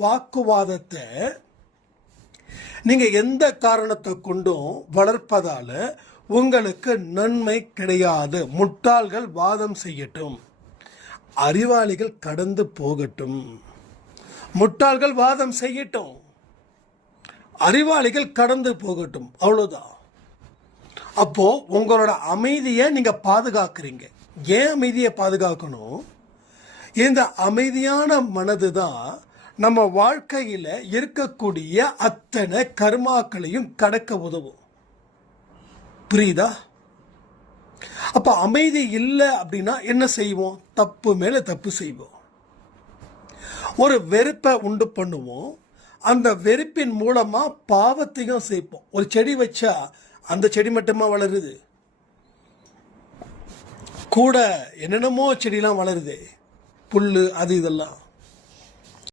வாக்குவாதத்தை நீங்க எந்த காரணத்தை கொண்டும் வளர்ப்பதால உங்களுக்கு நன்மை கிடையாது. முட்டாள்கள் வாதம் செய்யட்டும், அறிவாளிகள் கடந்து போகட்டும். முட்டாள்கள் வாதம் செய்யட்டும், அறிவாளிகள் கடந்து போகட்டும், அவ்வளவுதான். அப்போ உங்களோட அமைதியை நீங்க பாதுகாக்கிறீங்க. ஏன் அமைதியை பாதுகாக்கணும்? இந்த அமைதியான மனது தான் நம்ம வாழ்க்கையில் இருக்கக்கூடிய அத்தனை கர்மாக்களையும் கடக்க உதவும். புரியுதா? அப்ப அமைதி இல்லை அப்படின்னா என்ன செய்வோம்? தப்பு மேல தப்பு செய்வோம். ஒரு வெறுப்பை உண்டு பண்ணுவோம். அந்த வெறுப்பின் மூலமா பாவத்தையும் செய்வோம். ஒரு செடி வச்சா அந்த செடி மட்டுமா வளருது? கூட என்னென்னமோ செடியெல்லாம் வளருது, புல்லு அது இதெல்லாம்.